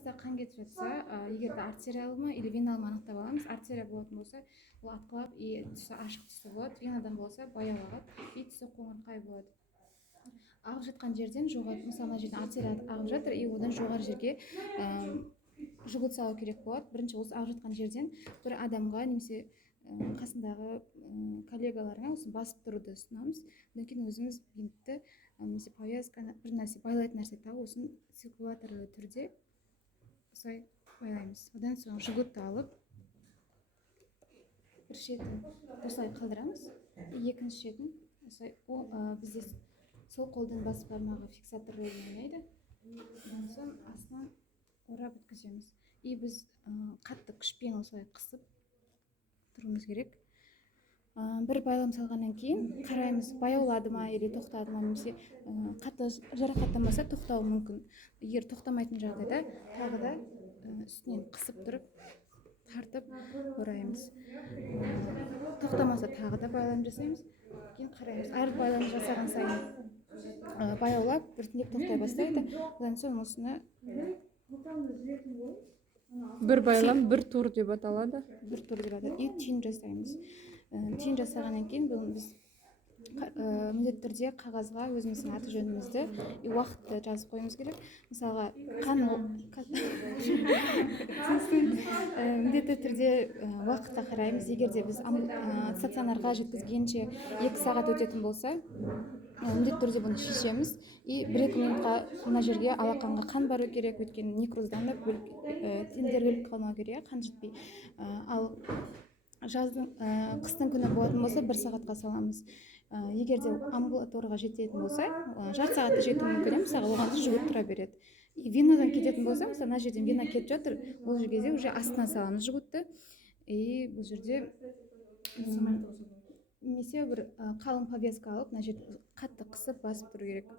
қан кетіп жатса, егер де артериалы ма или веналы ма анықтап аламыз. Артерия болатын болса, ол атқылап и түсі ашық түсті болады. Венадан болса баяу ағады и түсі қоңырқай болады. Ағып жатқан жерден жоғары, мысалы мына жерден артерия ағып жатыр и одан жоғары жерге жгут салу керек болады. Бірінші осы ағып жатқан жерден бір адамға немесе қасындағы коллегаларыңа осы басып тұруды ұсынамыз. Одан кейін өзіміз бинтті немесе повязка бір нәрсе байлайтын нәрсе тауып осын циркуляторлы түрде осылай байлаймыз. Одан соң жгутты алып бір шетін осылай қалдырамыз. Екінші шетін осылай бізде сол қолдың бас бармағы фиксатор рөлін ойнайды. Одан соң астынан орап өткіземіз. И біз қатты күшпен осылай қысып тұруымыз керек. Бір байлам салғаннан кейін қараймыз, баяулады ма или тоқтады ма, немесе қатты жарақаттанбаса тоқтауы мүмкін. Егер тоқтамайтын жағдайда тағы да үстінен қысып тұрып тартып ораймыз. Тоқтамаса тағы да байлам жасаймыз. Кейін қараймыз. Әр байлам жасаған сайын баяулап біртіндеп тоқтай бастайды. Одан соң осыны бір байлам бір тур деп аталады. Бір тур деп аталады. И түйін жасаймыз. Түйін жасағаннан кейін біз міндетті түрде қағазға өзіміздің аты жөнімізді и уақытты жазып қоюымыз керек. Мысалға міндетті түрде уақытқа қараймыз. Егер де біз стационарға жеткізгенше 2 сағат өтетін болса, міндетті түрде бұны шешеміз и 1-2 минутқа мына жерге алақанға қан бару керек, өйткені некрозданып тіндер өліп қалмау керек, қан жетпей. Ал қыстың күні болатын болса 1 сағатқа саламыз. Егер де амбулаторияға жететін болса, жарты сағатта жетуі мүмкін, мысалы оған жгут тұра береді. Венадан кететін болса, мысалы мына жерден вена кетіп жатыр, ол жерге уже астына саламыз жгутты. И бұл жерде немесе бір қалың повязка алып, мына жерді қатты қысып басып тұру керек.